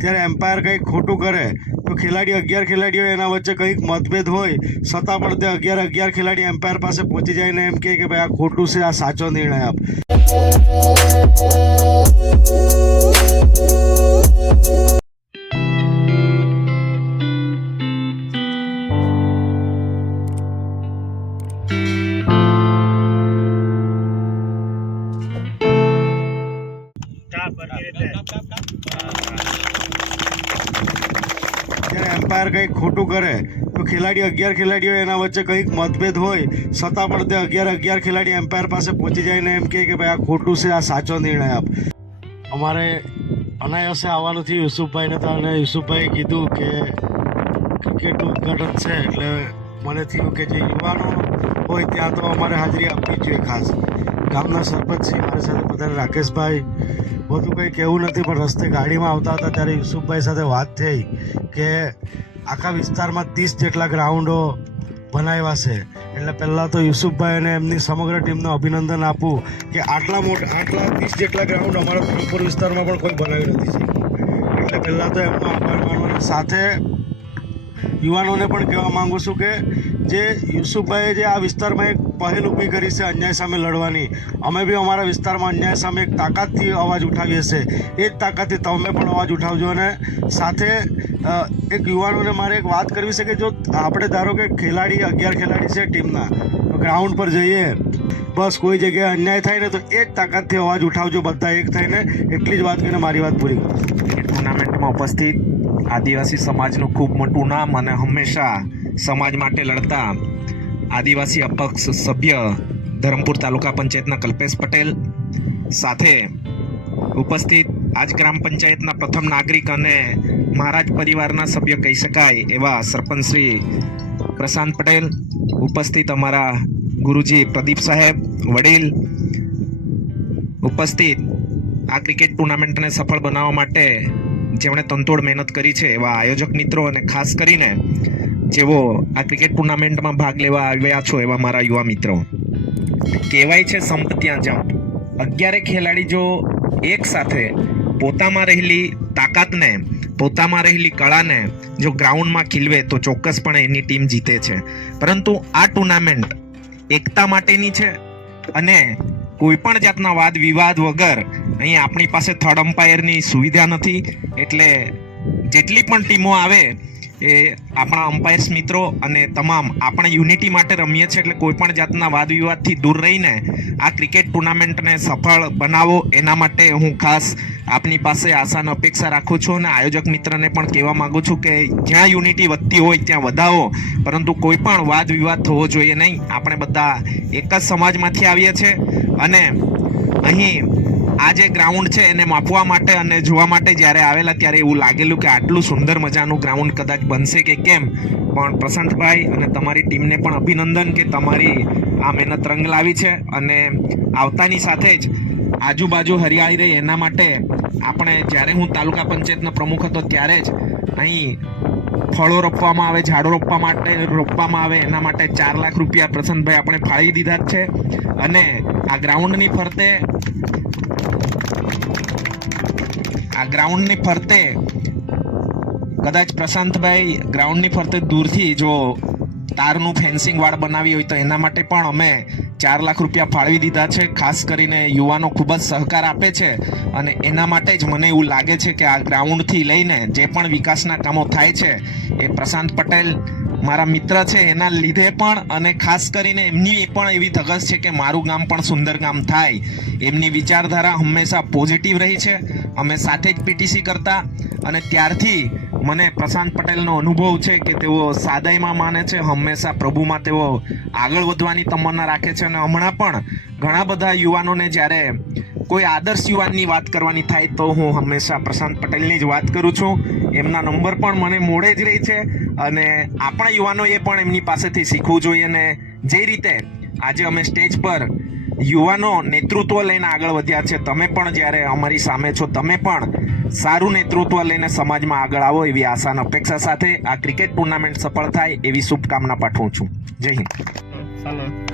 ત્યારે એમ્પાયર કંઈક ખોટું કરે, તો ખેલાડી અગિયાર ખેલાડીઓ એના વચ્ચે કંઈક મતભેદ હોય, છતાં પણ તે અગિયાર અગિયાર ખેલાડી એમ્પાયર પાસે પહોંચી જાય ને એમ કે ભાઈ આ ખોટું છે, આ સાચો નિર્ણય આપ. એમ્પાયર કંઈક ખોટું કરે તો ખેલાડી અગિયાર ખેલાડીઓ એના વચ્ચે કંઈક મતભેદ હોય છતાં પણ તે અગિયાર અગિયાર ખેલાડી એમ્પાયર પાસે પહોંચી જાય ને એમ કહે કે ભાઈ આ ખોટું છે આ સાચો નિર્ણય આપ. અમારે અનાયાસે આવવાનું થયું યુસુફભાઈને તો અને યુસુફભાઈએ કીધું કે ક્રિકેટનું ઉદઘાટન છે એટલે મને થયું કે જે યુવાનો હોય ત્યાં તો અમારે હાજરી આપવી જોઈએ ખાસ. ગામના સરપંચ શ્રી મારી સાથે બધા રાકેશભાઈ બધું કંઈ કહેવું નથી, પણ રસ્તે ગાડીમાં આવતા હતા ત્યારે યુસુફભાઈ સાથે વાત થઈ કે આખા વિસ્તારમાં ત્રીસ જેટલા ગ્રાઉન્ડો બનાવ્યા છે. એટલે પહેલાં તો યુસુફભાઈ અને એમની સમગ્ર ટીમને અભિનંદન આપું કે આટલા મોટા, આટલા ત્રીસ જેટલા ગ્રાઉન્ડ અમારા ધરમપુર વિસ્તારમાં પણ કોઈ બનાવ્યું નથી એટલે પહેલાં તો એમનો આભાર માનવાની. સાથે યુવાનોને પણ કહેવા માગું છું કે જે યુસુફભાઈએ જે આ વિસ્તારમાં એક પહેલ ઊભી કરી છે અન્યાય સામે લડવાની. અમે બી અમારા વિસ્તારમાં અન્યાય સામે એક તાકાતથી અવાજ ઉઠાવીએ છીએ. એ જ તાકાતથી તમે પણ અવાજ ઉઠાવજો. અને સાથે એક યુવાનોને મારે એક વાત કરવી છે કે જો આપણે ધારો કે ખેલાડી, અગિયાર ખેલાડી છે ટીમના ગ્રાઉન્ડ પર જઈએ. બસ કોઈ જગ્યાએ અન્યાય થાય ને તો એ જ તાકાતથી અવાજ ઉઠાવજો બધા એક થઈને. એટલી જ વાત કરીને મારી વાત પૂરી ટુર્નામેન્ટમાં ઉપસ્થિત આદિવાસી સમાજનું ખૂબ મોટું નામ અને હંમેશા સમાજ માટે લડતા આદિવાસી અપક્ષ સભ્ય ધરમપુર તાલુકા પંચાયતના કલ્પેશ પટેલ સાથે ઉપસ્થિત આજ ગ્રામ પંચાયતના પ્રથમ નાગરિક અને મહારાજ પરિવારના સભ્ય કહી શકાય એવા સરપંચ શ્રી પ્રશાંત પટેલ, ઉપસ્થિત અમારા ગુરુજી પ્રદીપ સાહેબ, વડીલ, ઉપસ્થિત આ ક્રિકેટ ટુર્નામેન્ટને સફળ બનાવવા માટે જેમણે તંતોડ મહેનત કરી છે એવા આયોજક મિત્રો અને ખાસ કરીને જેઓ આ ક્રિકેટ ટુર્નામેન્ટમાં ભાગ લેવા આવ્યા છો એવા મારા યુવા મિત્રો. કહેવાય છે સંપત્તિયા ત્યાં જંપ. અગિયારે ખેલાડી જો એક સાથે પોતામાં રહેલી તાકાતને, પોતામાં રહેલી કળાને જો ગ્રાઉન્ડમાં ખીલવે તો ચોક્કસપણે એની ટીમ જીતે છે. પરંતુ આ ટુર્નામેન્ટ એકતા માટેની છે અને કોઈ પણ જાતના વાદ વિવાદ વગર અહીં આપણી પાસે થર્ડ અમ્પાયરની સુવિધા નથી. એટલે જેટલી પણ ટીમો આવે એ આપણા અમ્પાયર્સ મિત્રો અને તમામ આપણે યુનિટી માટે રમીએ છીએ એટલે કોઈ પણ જાતના વાદ વિવાદથી દૂર રહીને આ ક્રિકેટ ટુર્નામેન્ટને સફળ બનાવો, એના માટે હું ખાસ આપની પાસે આશા અને અપેક્ષા રાખું છું અને આયોજક મિત્રને પણ કહેવા માગું છું કે જ્યાં યુનિટી વધતી હોય ત્યાં વધાવો, પરંતુ કોઈ પણ વાદ વિવાદ થવો જોઈએ નહીં. આપણે બધા એક જ સમાજમાંથી આવીએ છીએ અને અહીં આ જે ગ્રાઉન્ડ છે એને માપવા માટે અને જોવા માટે જ્યારે આવેલા ત્યારે એવું લાગેલું કે આટલું સુંદર મજાનું ગ્રાઉન્ડ કદાચ બનશે કે કેમ. પણ પ્રશાંતભાઈ અને તમારી ટીમને પણ અભિનંદન કે તમારી આ મહેનત રંગ લાવી છે અને આવતાની સાથે જ આજુબાજુ હરિયાળી રહી એના માટે આપણે જ્યારે હું તાલુકા પંચાયતનો પ્રમુખ હતો ત્યારે જ અહીં ફળો રોપવામાં આવે, ઝાડો રોપવા માટે રોપવામાં આવે, એના માટે ચાર લાખ રૂપિયા પ્રસન્નભાઈ આપણે ફાળી દીધા જ છે. અને આ ગ્રાઉન્ડની ફરતે આ ગ્રાઉન્ડની ફરતે કદાચ પ્રશાંતભાઈ ગ્રાઉન્ડની ફરતે દૂરથી જો તારનું ફેન્સિંગ વાળ બનાવી હોય તો એના માટે પણ અમે ચાર લાખ રૂપિયા ફાળવી દીધા છે. ખાસ કરીને યુવાનો ખૂબ જ સહકાર આપે છે અને એના માટે જ મને એવું લાગે છે કે આ ગ્રાઉન્ડથી લઈને જે પણ વિકાસના કામો થાય છે એ પ્રશાંત પટેલ મારા મિત્ર છે એના લીધે પણ અને ખાસ કરીને એમની પણ એવી ધગસ છે કે મારું ગામ પણ સુંદર ગામ થાય. એમની વિચારધારા હંમેશા પોઝિટિવ રહી છે. અમે સાથે જ પીટીસી કરતા અને ત્યારથી મને પ્રશાંત પટેલનો અનુભવ છે કે તેઓ સાદાઈમાં માને છે, હંમેશા પ્રભુમાં તેઓ આગળ વધવાની તમન્ના રાખે છે અને હમણાં પણ ઘણા બધા યુવાનોને જ્યારે કોઈ આદર્શ યુવાનની વાત કરવાની થાય તો હું હંમેશા પ્રશાંત પટેલની જ વાત કરું છું. એમના નંબર પણ મને મોડે જ રહી છે અને આપણા યુવાનોએ પણ એમની પાસેથી શીખવું જોઈએ અને જે રીતે આજે અમે સ્ટેજ પર યુવાનો નેતૃત્વ લઈને આગળ વધ્યા છે. તમે પણ જ્યારે અમારી સામે છો, તમે પણ સારું નેતૃત્વ લઈને સમાજમાં આગળ આવો એવી આશાના અપેક્ષા સાથે આ ક્રિકેટ ટુર્નામેન્ટ સફળ થાય એવી શુભકામના પાઠવું છું. જય હિન્દ.